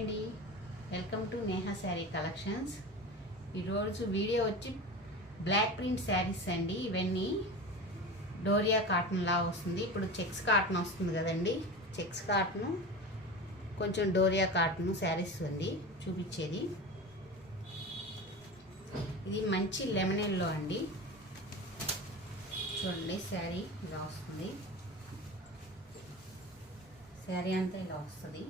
అండి, welcome to Neha sari collections. ఈరోజు video వచ్చి బ్లాక్ ప్రింట్ శారీస్ అండి. ఇవన్నీ డోరియా కాటన్ లా వస్తుంది. ఇప్పుడు చెక్స్ కాటన్ వస్తుంది కదండి, చెక్స్ కాటన్ కొంచెం డోరియా కాటన్ శారీస్ అండి చూపించేది. ఇది మంచి లెమన్ ఎల్లో అండి. చూడండి, శారీ ఇలా వస్తుంది. శారీ అంతా ఇలా వస్తుంది.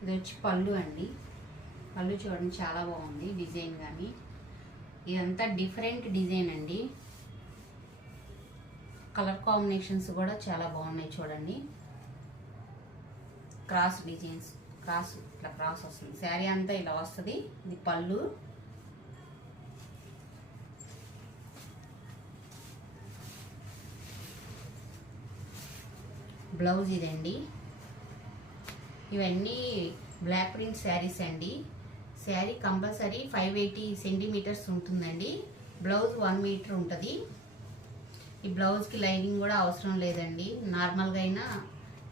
ఇది వచ్చి పళ్ళు అండి. పళ్ళు చూడండి, చాలా బాగుంది డిజైన్. కానీ ఇదంతా డిఫరెంట్ డిజైన్ అండి. కలర్ కాంబినేషన్స్ కూడా చాలా బాగున్నాయి. చూడండి, క్రాస్ డిజైన్స్, క్రాస్ ఇట్లా క్రాస్ వస్తుంది. శారీ అంతా ఇలా వస్తుంది. ఇది పళ్ళు. బ్లౌజ్ ఇదండి. ఇవన్నీ బ్లాక్ ప్రింట్ శారీస్ అండి. శారీ కంపల్సరీ 580 సెంటీమీటర్స్ ఉంటుందండి. బ్లౌజ్ 1 మీటర్ ఉంటుంది. ఈ బ్లౌజ్కి లైనింగ్ కూడా అవసరం లేదండి. నార్మల్గా అయినా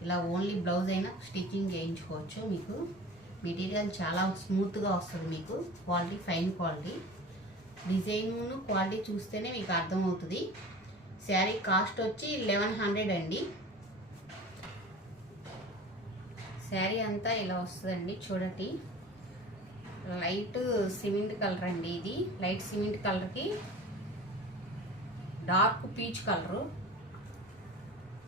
ఇలా ఓన్లీ బ్లౌజ్ అయినా స్టిచ్చింగ్ చేయించుకోవచ్చు. మీకు మెటీరియల్ చాలా స్మూత్గా వస్తుంది. మీకు quality fine quality. Design quality చూస్తేనే మీకు అర్థమవుతుంది. శారీ కాస్ట్ వచ్చి 1100 అండి. శారీ అంతా ఇలా వస్తుందండి. చూడండి, లైట్ సిమెంట్ కలర్ అండి. ఇది లైట్ సిమెంట్ కలర్కి డార్క్ పీచ్ కలరు,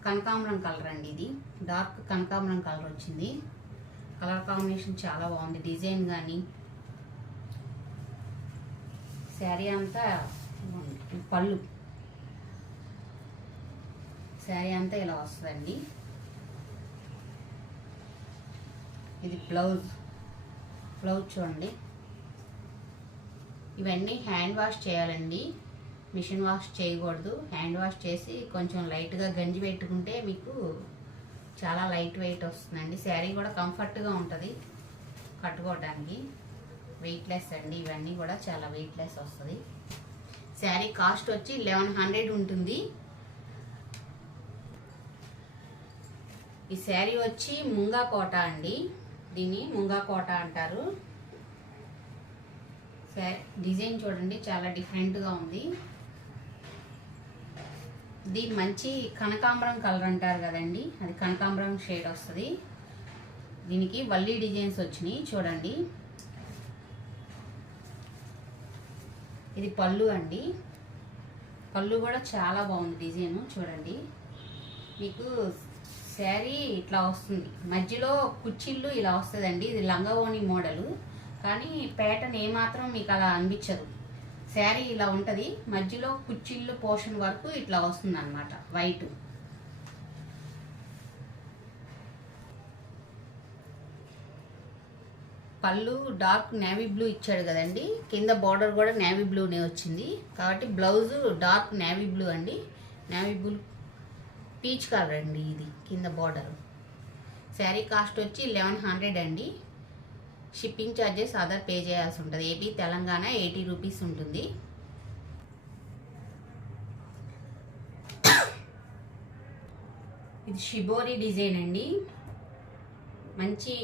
కనకాంబరం కలర్ అండి. ఇది డార్క్ కనకాంబరం కలర్ వచ్చింది. కలర్ కాంబినేషన్ చాలా బాగుంది. డిజైన్ కానీ శారీ అంతా పళ్ళు. శారీ అంతా ఇలా వస్తుందండి. ఇది బ్లౌజ్. బ్లౌజ్ చూడండి. ఇవన్నీ హ్యాండ్ వాష్ చేయాలండి, మిషన్ వాష్ చేయకూడదు. హ్యాండ్ వాష్ చేసి కొంచెం లైట్గా గంజి పెట్టుకుంటే మీకు చాలా లైట్ వెయిట్ వస్తుందండి. శారీ కూడా కంఫర్ట్గా ఉంటుంది కట్టుకోవడానికి. వెయిట్లెస్ అండి. ఇవన్నీ కూడా చాలా వెయిట్లెస్ వస్తుంది. శారీ కాస్ట్ వచ్చి 1100 ఉంటుంది. ఈ శారీ వచ్చి ముంగా కోట అండి. దీన్ని ముంగా కోట అంటారు. డిజైన్ చూడండి, చాలా డిఫరెంట్గా ఉంది. ఇది మంచి కనకాంబరం కలర్ అంటారు కదండి, అది కనకాంబరం షేడ్ వస్తుంది. దీనికి వల్లి డిజైన్స్ వచ్చినాయి. చూడండి, ఇది పళ్ళు అండి. పళ్ళు కూడా చాలా బాగుంది డిజైన్. చూడండి, మీకు శారీ ఇట్లా వస్తుంది. మధ్యలో కుచ్చిళ్ళు ఇలా వస్తుందండి. ఇది లంగావోణి మోడలు, కానీ ప్యాటర్న్ ఏమాత్రం మీకు అలా అనిపించదు. శారీ ఇలా ఉంటుంది. మధ్యలో కుచ్చిళ్ళు పోర్షన్ వరకు ఇట్లా వస్తుంది అన్నమాట, వైట్. పళ్ళు డార్క్ నేవీ బ్లూ ఇచ్చాడు కదండి. కింద బార్డర్ కూడా నేవీ బ్లూనే వచ్చింది. కాబట్టి బ్లౌజ్ డార్క్ నేవీ బ్లూ అండి. నేవీ బ్లూ పీచ్ కలర్ అండి. ఇది కింద బార్డర్. శారీ కాస్ట్ వచ్చి 1100 అండి. షిప్పింగ్ ఛార్జెస్ అదర్ పే చేయాల్సి ఉంటుంది. ఏపీ తెలంగాణ 80 రూపీస్ ఉంటుంది. ఇది షిబోరి డిజైన్ అండి. మంచి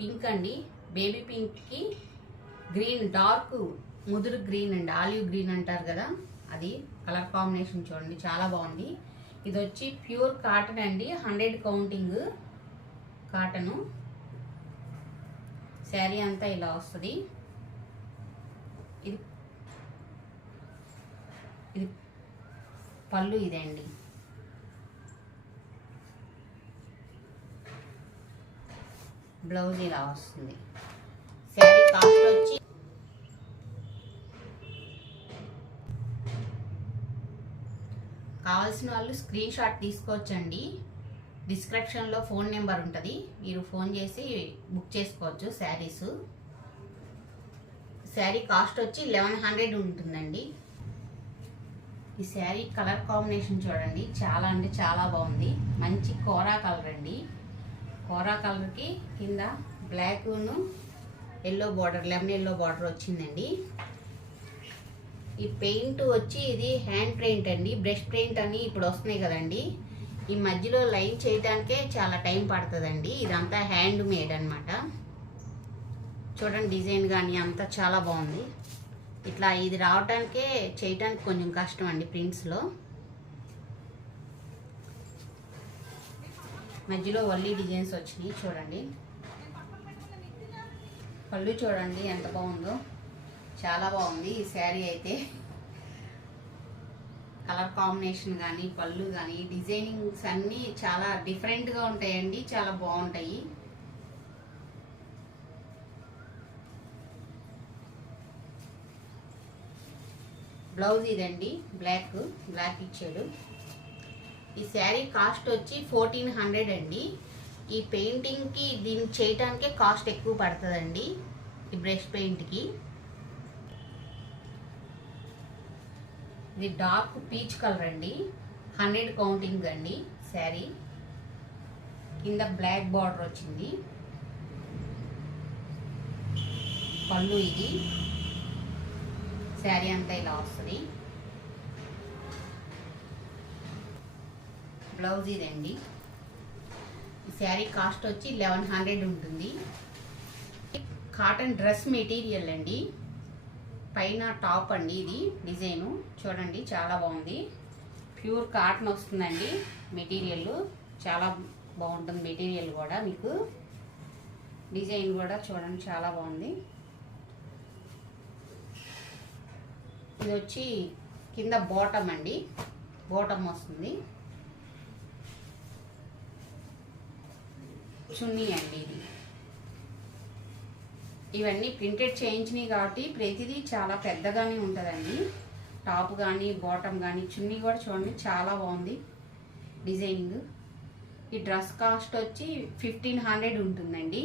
పింక్ అండి. బేబీ పింక్కి గ్రీన్, డార్క్ ముదురు గ్రీన్ అండి. ఆలివ్ గ్రీన్ అంటారు కదా, అది కలర్ కాంబినేషన్ చూడండి, చాలా బాగుంది. ఇది వచ్చి ప్యూర్ కాటన్ అండి. 100 కౌంటింగ్ కాటను. శారీ అంతా ఇలా వస్తుంది. ఇది ఇది పళ్ళు ఇదండి. బ్లౌజ్ ఇలా వస్తుంది. శారీ కాస్ట్ వచ్చి కావాల్సిన వాళ్ళు స్క్రీన్ షాట్ తీసుకోవచ్చండి. డిస్క్రిప్షన్లో ఫోన్ నెంబర్ ఉంటుంది, మీరు ఫోన్ చేసి బుక్ చేసుకోవచ్చు శారీస్. శారీ కాస్ట్ వచ్చి 1100 ఉంటుందండి. ఈ శారీ కలర్ కాంబినేషన్ చూడండి, చాలా అంటే చాలా బాగుంది. మంచి కోరా కలర్ అండి. కోరా కలర్కి కింద బ్లాక్ను yellow border, lemon yellow border వచ్చిందండి. ఈ పెయింట్ వచ్చి ఇది హ్యాండ్ పెయింట్ అండి, బ్రష్ పెయింట్ అని ఇప్పుడు వస్తున్నాయి కదండి. ఈ మధ్యలో లైన్ చేయడానికే చాలా టైం పడుతుందండి. ఇదంతా హ్యాండ్ మేడ్ అనమాట. చూడండి డిజైన్ కానీ అంతా చాలా బాగుంది. ఇట్లా ఇది రావడానికే చేయడానికి కొంచెం కష్టం అండి. ప్రింట్స్లో మధ్యలో వల్లి డిజైన్స్ వచ్చినాయి. చూడండి పళ్ళు చూడండి ఎంత బాగుందో, చాలా బాగుంది ఈ శారీ అయితే. కలర్ కాంబినేషన్ కానీ పళ్ళు కానీ డిజైనింగ్స్ అన్నీ చాలా డిఫరెంట్గా ఉంటాయండి, చాలా బాగుంటాయి. బ్లౌజ్ ఇదండి, బ్లాక్ ఇచ్చాడు. ఈ శారీ కాస్ట్ వచ్చి 1400 అండి. ఈ పెయింటింగ్కి దీన్ని చేయటానికే కాస్ట్ ఎక్కువ పడుతుందండి, ఈ బ్రష్ పెయింట్కి. ఇది డార్క్ పీచ్ కలర్ అండి, 100 కౌంటింగ్ అండి శారీ. కింద బ్లాక్ బార్డర్ వచ్చింది. పళ్ళు ఇది, శారీ అంతా ఇలా వస్తుంది. బ్లౌజ్ ఇదండి. ఈ శారీ కాస్ట్ వచ్చి 1100 ఉంటుంది. కాటన్ డ్రెస్ మెటీరియల్ అండి, పైన టాప్ అండి. ఇది డిజైను చూడండి చాలా బాగుంది. ప్యూర్ కాటన్ వస్తుందండి మెటీరియల్, చాలా బాగుంటుంది మెటీరియల్ కూడా. మీకు డిజైన్ కూడా చూడండి చాలా బాగుంది. ఇది వచ్చి కింద బాటమ్ అండి, బాటమ్ వస్తుంది. చున్నీ అండి ఇది. ఇవన్నీ ప్రింటెడ్ చేయించినాయి కాబట్టి ప్రతిదీ చాలా పెద్దగానే ఉంటుందండి. టాప్ కానీ బాటమ్ కానీ చున్నీ కూడా చూడండి చాలా బాగుంది డిజైనింగ్. ఈ డ్రెస్ కాస్ట్ వచ్చి 1500 ఉంటుందండి.